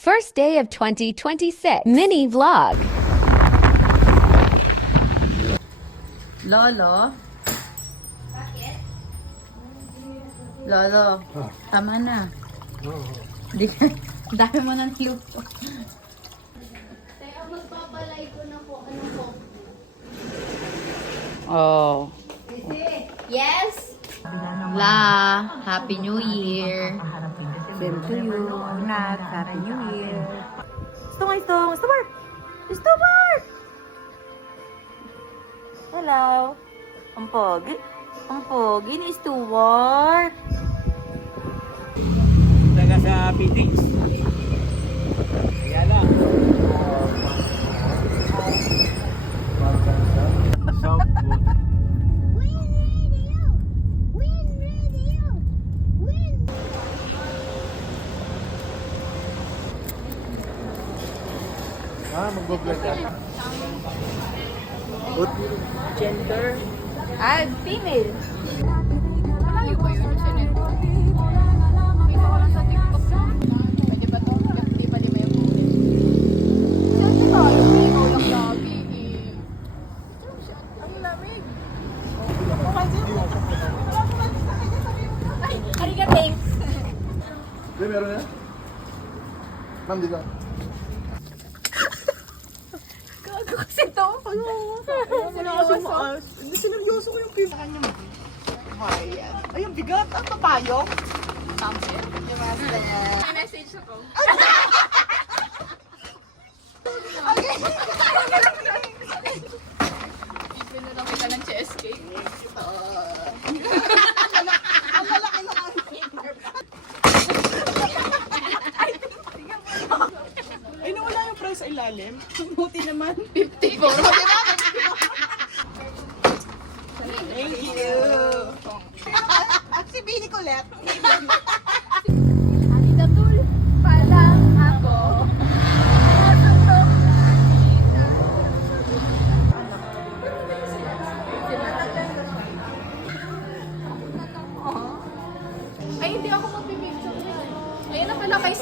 First day of 2026 mini vlog. Lolo? Lolo, tama na. Di dami mo ng luto. Kaya magpapalay ko na po. Ano po? Oh. Yes? La, Happy New Year. Same to you. Nat, Happy New Year. Stuart! Stuart! Hello. Ang pogi. Ang pogi ni Stuart. Taga sa PTX. Kaya lang. Southwood. Mag-vlog ka. Gender. Female. Malayo ba yun sa network? Nakita ko lang sa TikTok. Pwede ba to? Di ba yung siyempre tayo, ikaw lang lagi eh. Ang lamig. Arigating. Hindi, meron na? Ma'am, di ba? Gago kasi to. Sineryoso ko yung pizza. Ayan. Ay, ang bigat. Ang papayong. Thumbs up. May message ako. Even na lang kita ng chess cake. Ay, nawala yung price sa ilalim. Buti naman. 54. Thank you. Si Bini Colette. Datul pa lang ako. Ay, hindi ako magpipicture. Ayun na pala kay